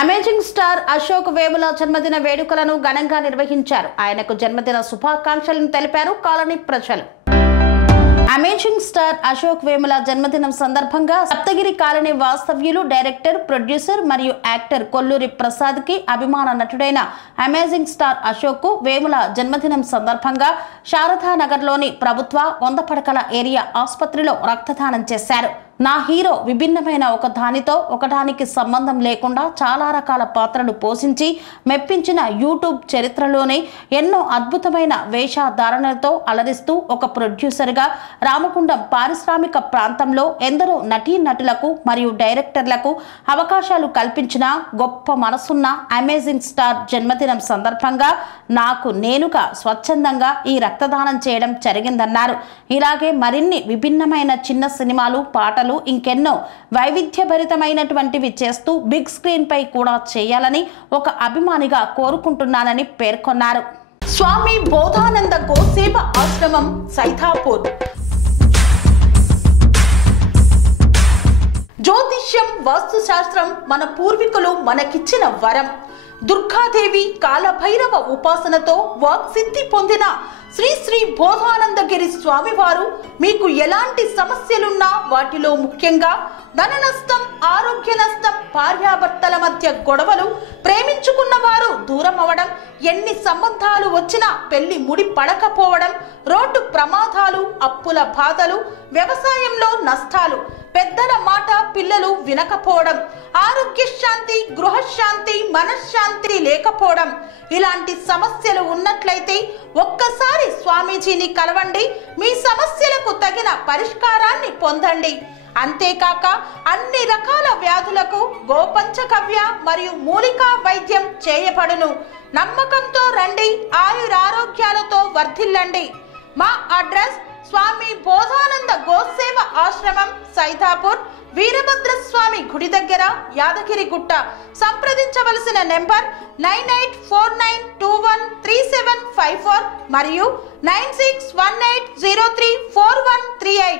Amazing star Ashok Vemula జన్మదిన వేడుకలను ఘనంగా నిర్వహించారు. ఆయనకు జన్మదిన శుభాకాంక్షలను తెలిపారు కాలనీ ప్రజలు. అమేజింగ్ స్టార్ అశోక్ వేముల జన్మదినం సందర్భంగా సప్తగిరి కాలనీ వాస్తవ్యులు, డైరెక్టర్, ప్రొడ్యూసర్ మరియు యాక్టర్ కొల్లూరి ప్రసాద్ కి అభిమాన నటుడైన అమేజింగ్ స్టార్ అశోక్ కు వేముల జన్మదినం సందర్భంగా శారదానగర్లోని ప్రభుత్వ 100 పడకల ఏరియా ఆసుపత్రిలో రక్తదానం చేశారు. నా హీరో విభిన్నమైన ఒకదానికి సంబంధం లేకుండా చాలా రకాల పాత్రలు పోషించి మెప్పించిన యూట్యూబ్ చరిత్రలోనే ఎన్నో అద్భుతమైన వేషధారణలతో అలరిస్తూ ఒక ప్రొడ్యూసర్గా రామగుండం పారిశ్రామిక ప్రాంతంలో ఎందరో నటీనటులకు మరియు డైరెక్టర్లకు అవకాశాలు కల్పించిన గొప్ప మనసున్న అమేజింగ్ స్టార్ జన్మదినం సందర్భంగా నాకు నేనుగా స్వచ్ఛందంగా ఈ రక్తదానం చేయడం జరిగిందన్నారు. ఇలాగే మరిన్ని విభిన్నమైన చిన్న సినిమాలు, పాటలు, ఇంకెన్నో వైవిధ్యభరితమైనటువంటివి చేస్తూ బిగ్ స్క్రీన్ పై కూడా చేయాలని ఒక అభిమానిగా కోరుకుంటున్నానని పేర్కొన్నారు. స్వామి బోధానంద గోసేవ ఆశ్రమం, సైథాపూర్. జ్యోతిష్యం, వాస్తుశాస్త్రం మన పూర్వీకులు మనకిచ్చిన వరం. దుర్గాదేవి, కాలభైరవ ఉపాసనతో వాక్సిద్ధి పొందిన శ్రీ శ్రీ బోధానందగిరి స్వామివారు మీకు ఎలాంటి సమస్యలున్నా, వాటిలో ముఖ్యంగా ధన నష్టం, ఆరోగ్య నష్టం, భార్యాభర్తల మధ్య గొడవలు, ప్రేమించుకున్న వారు దూరం అవడం, ఎన్ని సంబంధాలు వచ్చినా పెళ్లి ముడి పడకపోవడం, రోడ్డు ప్రమాదాలు, అప్పుల బాధలు, వ్యవసాయంలో నష్టాలు, పెద్దల మాట పిల్లలు వినకపోవడం, ఆరోగ్య శాంతి, గృహశాంతి, మనశ్శాంతి లేకపోవడం, ఇలాంటి సమస్యలు ఉన్నట్లయితే ఒక్కసారి స్వామీజీని కలవండి. మీ సమస్యలకు తగిన పరిష్కారాన్ని పొందండి. అంతేకాక అన్ని రకాల వ్యాధులకు గోపంచకవ్య మరియు మూలికా వైద్యం చేయబడును. నమ్మకంతో రండి, ఆయురారోగ్యాలతో వర్ధిల్లండి. మా అడ్రస్ స్వామి బోధానంద గోసేవ ఆశ్రమం, సైథాపూర్, వీరభద్రస్వామి గుడి దగ్గర, యాదగిరిగుట్ట. సంప్రదించవలసిన నెంబర్ 9849213754 మరియు 9618034138.